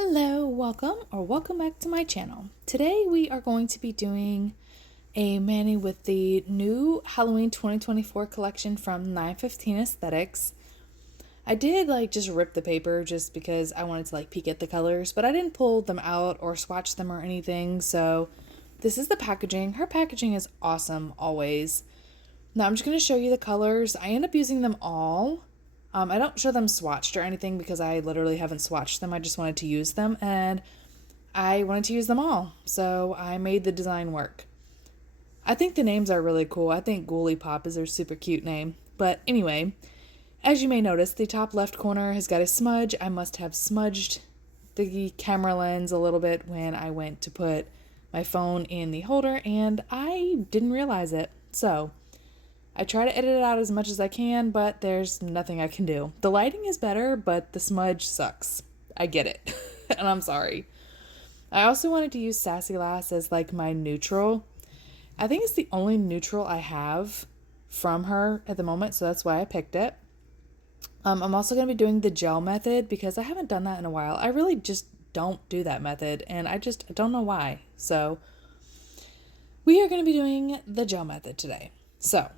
Hello, welcome back to my channel. Today we are going to be doing a mani with the new Halloween 2024 collection from 915 Aesthetics. I did just rip the paper just because I wanted to peek at the colors, but I didn't pull them out or swatch them or anything. So this is the packaging. Her packaging is awesome always. Now I'm just going to show you the colors. I end up using them all. I don't show them swatched or anything because I literally haven't swatched them. I just wanted to use them and I wanted to use them all. So I made the design work. I think the names are really cool. I think Ghoulie Pop is their super cute name. But anyway, as you may notice, the top left corner has got a smudge. I must have smudged the camera lens a little bit when I went to put my phone in the holder and I didn't realize it. So I try to edit it out as much as I can, but there's nothing I can do. The lighting is better, but the smudge sucks. I get it. And I'm sorry. I also wanted to use Sassy Lass as my neutral. I think it's the only neutral I have from her at the moment, so that's why I picked it. I'm also going to be doing the gel method because I haven't done that in a while. I really just don't do that method, and I just don't know why. So we are going to be doing the gel method today. So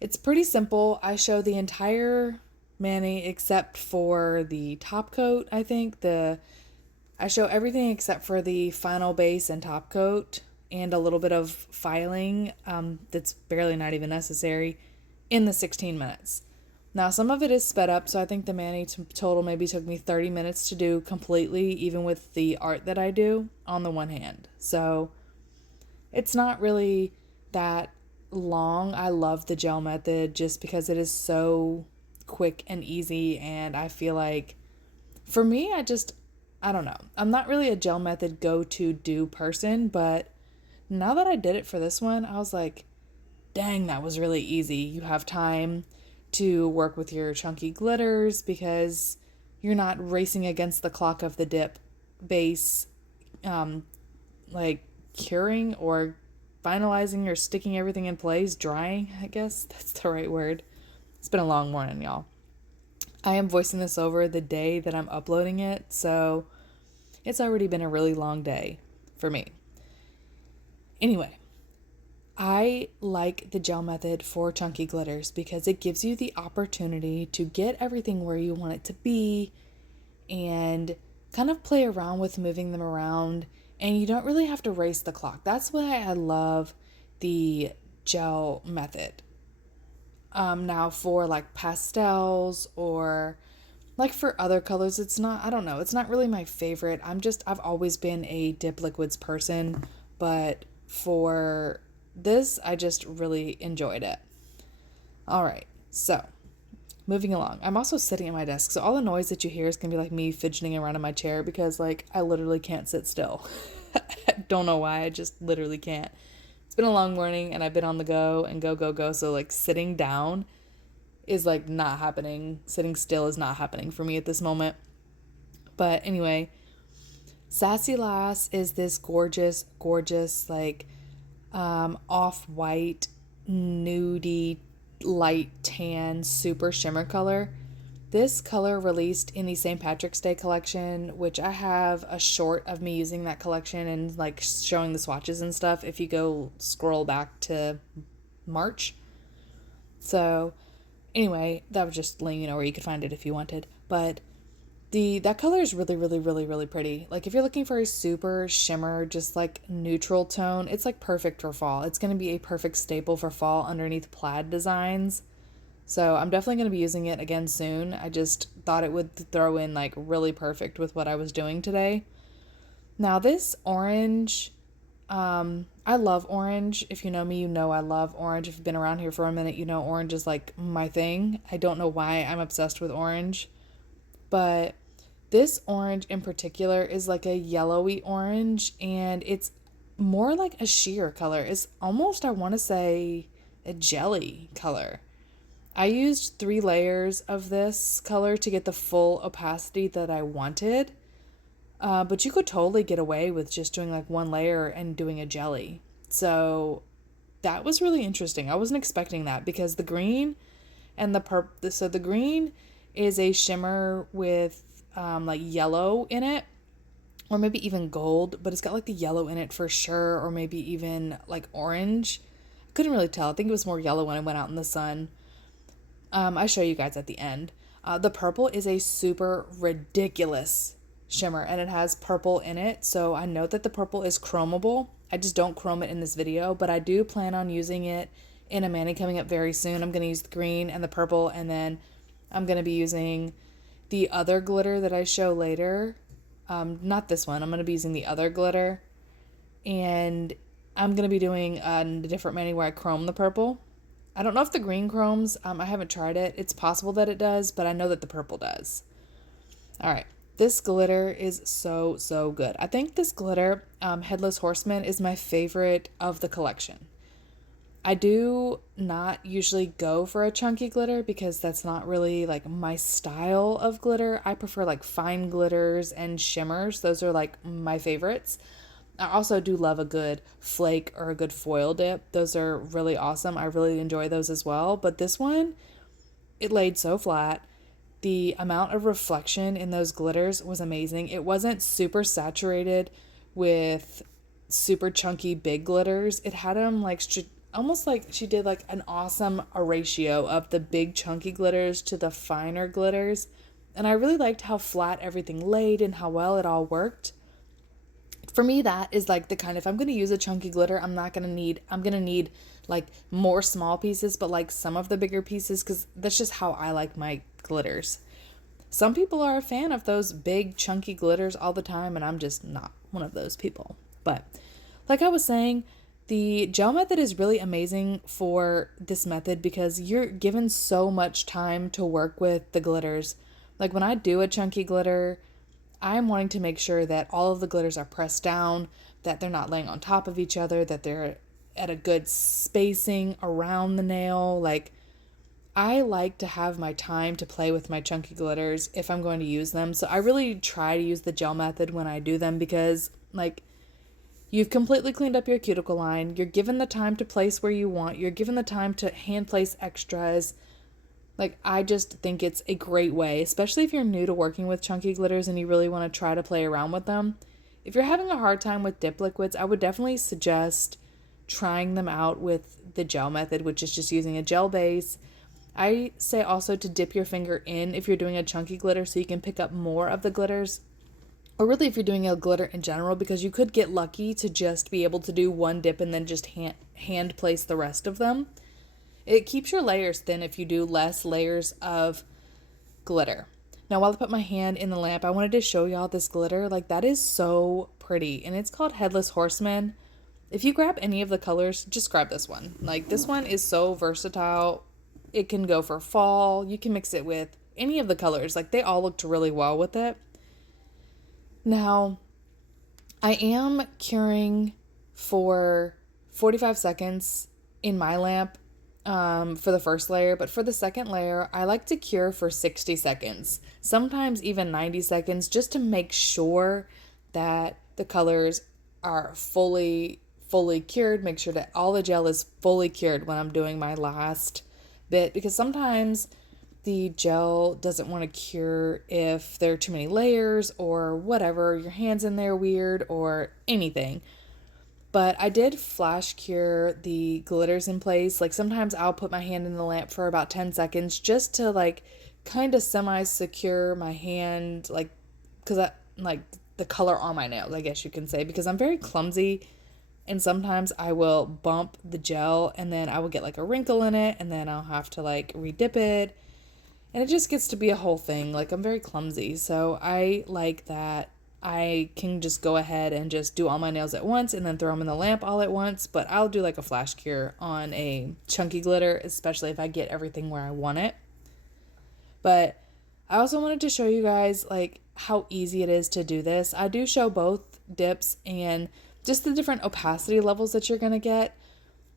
it's pretty simple. I show the entire mani except for the top coat, I think. I show everything except for the final base and top coat and a little bit of filing that's barely not even necessary in the 16 minutes. Now, some of it is sped up, so I think the mani total maybe took me 30 minutes to do completely, even with the art that I do on the one hand. So it's not really that long. I love the gel method just because it is so quick and easy, and I feel like for me I don't know. I'm not really a gel method go-to do person, but now that I did it for this one, I was like, dang, that was really easy. You have time to work with your chunky glitters because you're not racing against the clock of the dip base curing or finalizing or sticking everything in place, drying, I guess that's the right word. It's been a long morning, y'all. I am voicing this over the day that I'm uploading it, so it's already been a really long day for me. Anyway, I like the gel method for chunky glitters because it gives you the opportunity to get everything where you want it to be and kind of play around with moving them around, and you don't really have to race the clock. That's why I love the gel method. Now for pastels or for other colors, it's not, I don't know, it's not really my favorite. I've always been a dip liquids person, but for this, I just really enjoyed it. All right, so moving along. I'm also sitting at my desk, so all the noise that you hear is going to be me fidgeting around in my chair because I literally can't sit still. I don't know why, I just literally can't. It's been a long morning and I've been on the go and go, so sitting down is not happening. Sitting still is not happening for me at this moment. But anyway, Sassy Lass is this gorgeous off-white, nudie, light tan, super shimmer color. This color released in the St. Patrick's Day collection, which I have a short of me using that collection and showing the swatches and stuff if you go scroll back to March. So anyway, that was just letting you know where you could find it if you wanted. But that color is really, really, really, really pretty. If you're looking for a super shimmer, just neutral tone, it's perfect for fall. It's going to be a perfect staple for fall underneath plaid designs. So I'm definitely going to be using it again soon. I just thought it would throw in really perfect with what I was doing today. Now this orange, I love orange. If you know me, you know I love orange. If you've been around here for a minute, you know orange is my thing. I don't know why I'm obsessed with orange. But this orange in particular is a yellowy orange, and it's more like a sheer color. It's almost, I want to say, a jelly color. I used 3 layers of this color to get the full opacity that I wanted. But you could totally get away with just doing 1 layer and doing a jelly. So that was really interesting. I wasn't expecting that because the green and the purple, so the green is a shimmer with yellow in it, or maybe even gold, but it's got like the yellow in it for sure, or maybe even like orange. I couldn't really tell. I think it was more yellow when I went out in the sun. I show you guys at the end. The purple is a super ridiculous shimmer, and it has purple in it, so I know that the purple is chromable. I just don't chrome it in this video, but I do plan on using it in a mani coming up very soon. I'm going to use the green and the purple, and then I'm going to be using the other glitter that I show later. Not this one. I'm going to be using the other glitter, and I'm going to be doing a different mani where I chrome the purple. I don't know if the green chromes. I haven't tried it. It's possible that it does, but I know that the purple does. All right. This glitter is so, so good. I think this glitter, Headless Horseman, is my favorite of the collection. I do not usually go for a chunky glitter because that's not really like my style of glitter. I prefer like fine glitters and shimmers. Those are like my favorites. I also do love a good flake or a good foil dip. Those are really awesome. I really enjoy those as well. But this one, it laid so flat. The amount of reflection in those glitters was amazing. It wasn't super saturated with super chunky big glitters. It had them like almost like she did like an awesome ratio of the big chunky glitters to the finer glitters. And I really liked how flat everything laid and how well it all worked. For me, that is like the kind, if I'm going to use a chunky glitter, I'm going to need like more small pieces, but like some of the bigger pieces, because that's just how I like my glitters. Some people are a fan of those big chunky glitters all the time, and I'm just not one of those people. But like I was saying, the gel method is really amazing for this method because you're given so much time to work with the glitters. Like when I do a chunky glitter, I'm wanting to make sure that all of the glitters are pressed down, that they're not laying on top of each other, that they're at a good spacing around the nail. Like, I like to have my time to play with my chunky glitters if I'm going to use them. So I really try to use the gel method when I do them because, like, you've completely cleaned up your cuticle line. You're given the time to place where you want. You're given the time to hand place extras. Like, I just think it's a great way, especially if you're new to working with chunky glitters and you really want to try to play around with them. If you're having a hard time with dip liquids, I would definitely suggest trying them out with the gel method, which is just using a gel base. I say also to dip your finger in if you're doing a chunky glitter so you can pick up more of the glitters. Or really if you're doing a glitter in general, because you could get lucky to just be able to do one dip and then just hand place the rest of them. It keeps your layers thin if you do less layers of glitter. Now, while I put my hand in the lamp, I wanted to show y'all this glitter. Like, that is so pretty. And it's called Headless Horseman. If you grab any of the colors, just grab this one. Like, this one is so versatile. It can go for fall. You can mix it with any of the colors. Like, they all looked really well with it. Now, I am curing for 45 seconds in my lamp. For the first layer, but for the second layer, I like to cure for 60 seconds, sometimes even 90 seconds, just to make sure that the colors are fully cured, make sure that all the gel is fully cured when I'm doing my last bit, because sometimes the gel doesn't want to cure if there are too many layers or whatever, your hand's in there weird or anything. But I did flash cure the glitters in place. Like sometimes I'll put my hand in the lamp for about 10 seconds just to like kind of semi-secure my hand, like, because I like the color on my nails, I guess you can say, because I'm very clumsy and sometimes I will bump the gel and then I will get like a wrinkle in it and then I'll have to like redip it. And it just gets to be a whole thing. Like, I'm very clumsy, so I like that I can just go ahead and just do all my nails at once and then throw them in the lamp all at once. But I'll do like a flash cure on a chunky glitter, especially if I get everything where I want it. But I also wanted to show you guys like how easy it is to do this. I do show both dips and just the different opacity levels that you're going to get.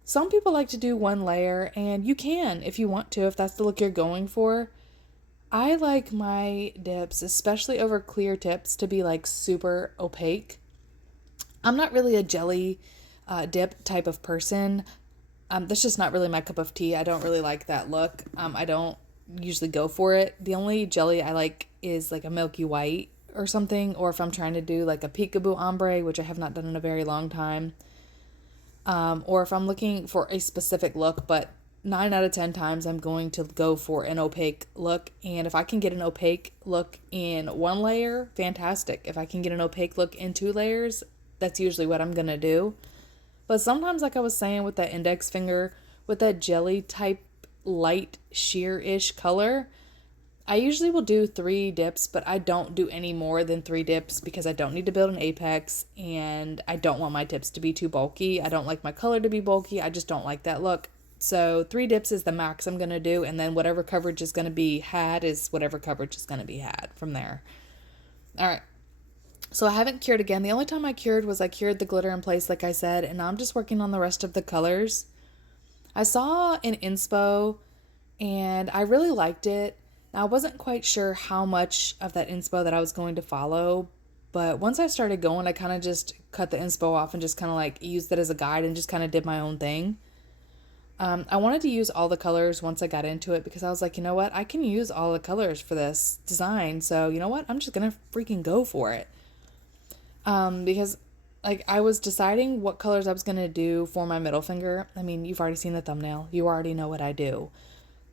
Some people like to do one layer, and you can if you want to, if that's the look you're going for. I like my dips, especially over clear tips, to be like super opaque. I'm not really a jelly dip type of person. That's just not really my cup of tea. I don't really like that look. I don't usually go for it. The only jelly I like is like a milky white or something, or if I'm trying to do like a peekaboo ombre, which I have not done in a very long time, or if I'm looking for a specific look, but 9 out of 10 times I'm going to go for an opaque look. And if I can get an opaque look in one layer, fantastic. If I can get an opaque look in 2 layers, that's usually what I'm going to do. But sometimes, like I was saying with that index finger, with that jelly type light sheer-ish color, I usually will do 3 dips, but I don't do any more than 3 dips because I don't need to build an apex and I don't want my tips to be too bulky. I don't like my color to be bulky. I just don't like that look. So 3 dips is the max I'm going to do, and then whatever coverage is going to be had is whatever coverage is going to be had from there. All right. So I haven't cured again. The only time I cured was I cured the glitter in place, like I said, and now I'm just working on the rest of the colors. I saw an inspo and I really liked it. Now, I wasn't quite sure how much of that inspo that I was going to follow, but once I started going, I kind of just cut the inspo off and just kind of like used it as a guide and just kind of did my own thing. I wanted to use all the colors once I got into it because I was like, you know what? I can use all the colors for this design. So, you know what? I'm just going to freaking go for it. Because like I was deciding what colors I was going to do for my middle finger. I mean, you've already seen the thumbnail. You already know what I do.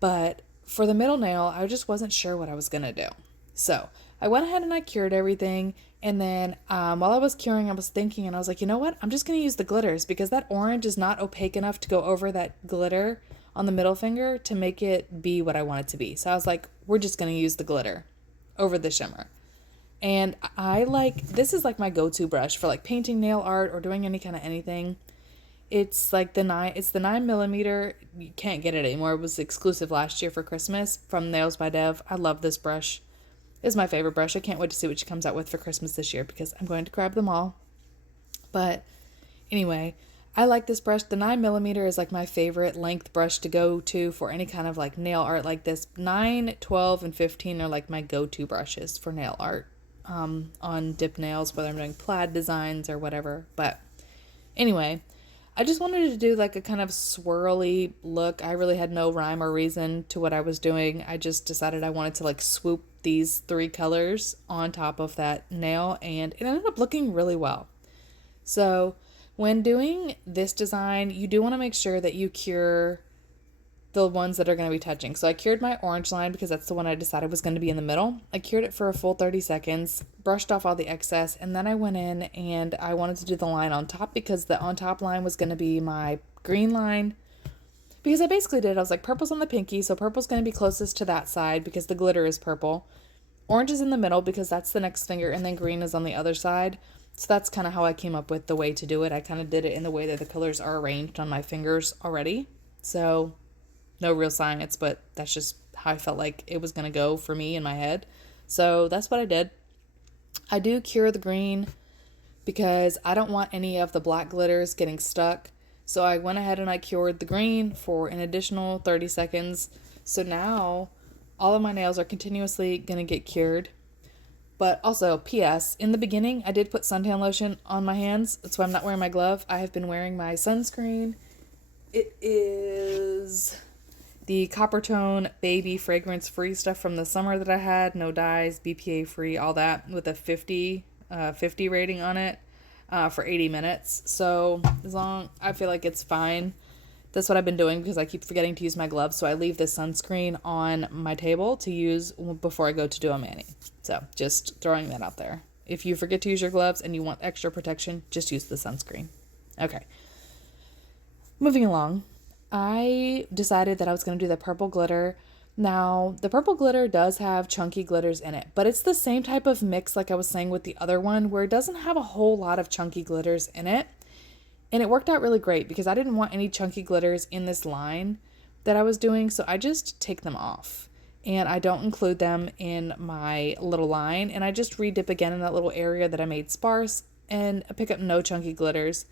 But for the middle nail, I just wasn't sure what I was going to do. So I went ahead and I cured everything. And then while I was curing, I was thinking, and I was like, you know what? I'm just going to use the glitters because that orange is not opaque enough to go over that glitter on the middle finger to make it be what I want it to be. So I was like, we're just going to use the glitter over the shimmer. And this is like my go-to brush for like painting nail art or doing any kind of anything. It's like the 9mm. You can't get it anymore. It was exclusive last year for Christmas from Nails by Dev. I love this brush. It's my favorite brush. I can't wait to see what she comes out with for Christmas this year because I'm going to grab them all. But anyway, I like this brush. The 9mm is like my favorite length brush to go to for any kind of like nail art like this. 9, 12, and 15 are like my go-to brushes for nail art on dip nails, whether I'm doing plaid designs or whatever. But anyway, I just wanted to do like a kind of swirly look. I really had no rhyme or reason to what I was doing. I just decided I wanted to like swoop these 3 colors on top of that nail, and it ended up looking really well. So when doing this design, you do want to make sure that you cure the ones that are going to be touching. So I cured my orange line because that's the one I decided was going to be in the middle. I cured it for a full 30 seconds, brushed off all the excess, and then I went in and I wanted to do the line on top because the on top line was going to be my green line. Because I basically did, I was like, purple's on the pinky, so purple's going to be closest to that side because the glitter is purple. Orange is in the middle because that's the next finger, and then green is on the other side. So that's kind of how I came up with the way to do it. I kind of did it in the way that the colors are arranged on my fingers already. So no real science, but that's just how I felt like it was going to go for me in my head. So that's what I did. I do cure the green because I don't want any of the black glitters getting stuck. So I went ahead and I cured the green for an additional 30 seconds. So now all of my nails are continuously going to get cured. But also, P.S., in the beginning, I did put suntan lotion on my hands. That's why I'm not wearing my glove. I have been wearing my sunscreen. It is the Copper Tone Baby fragrance-free stuff from the summer that I had. No dyes, BPA-free, all that, with a 50 rating on it for 80 minutes. So I feel like it's fine. That's what I've been doing because I keep forgetting to use my gloves. So I leave this sunscreen on my table to use before I go to do a mani. So just throwing that out there. If you forget to use your gloves and you want extra protection, just use the sunscreen. Okay. Moving along. I decided that I was going to do the purple glitter. Now, the purple glitter does have chunky glitters in it, but it's the same type of mix like I was saying with the other one where it doesn't have a whole lot of chunky glitters in it. And it worked out really great because I didn't want any chunky glitters in this line that I was doing, so I just take them off. And I don't include them in my little line, and I just redip again in that little area that I made sparse, and I pick up no chunky glitters.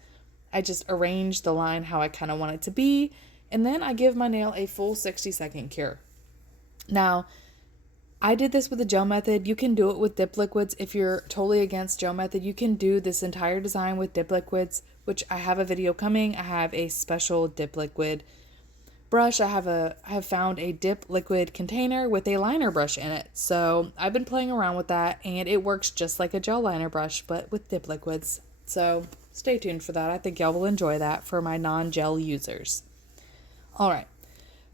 I just arrange the line how I kind of want it to be, and then I give my nail a full 60-second cure. Now, I did this with the gel method. You can do it with dip liquids. If you're totally against gel method, you can do this entire design with dip liquids, which I have a video coming. I have a special dip liquid brush, I have found a dip liquid container with a liner brush in it. So I've been playing around with that, and it works just like a gel liner brush, but with dip liquids. So stay tuned for that. I think y'all will enjoy that for my non-gel users. All right.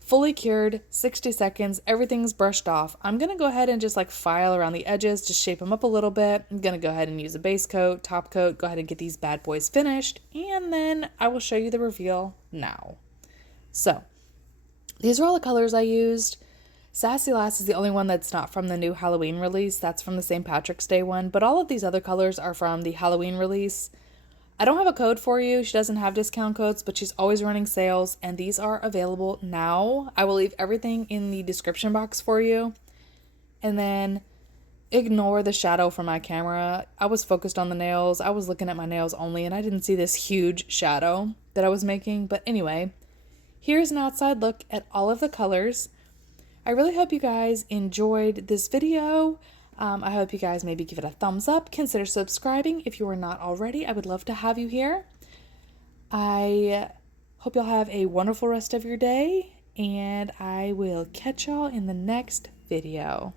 Fully cured, 60 seconds, everything's brushed off. I'm going to go ahead and just like file around the edges, just shape them up a little bit. I'm going to go ahead and use a base coat, top coat, go ahead and get these bad boys finished, and then I will show you the reveal now. So, these are all the colors I used. Sassy Lass is the only one that's not from the new Halloween release. That's from the St. Patrick's Day one, but all of these other colors are from the Halloween release. I don't have a code for you. She doesn't have discount codes, but she's always running sales, and these are available now. I will leave everything in the description box for you. And then ignore the shadow from my camera. I was focused on the nails. I was looking at my nails only, and I didn't see this huge shadow that I was making. But anyway, here's an outside look at all of the colors. I really hope you guys enjoyed this video. I hope you guys maybe give it a thumbs up. Consider subscribing if you are not already. I would love to have you here. I hope y'all have a wonderful rest of your day, and I will catch y'all in the next video.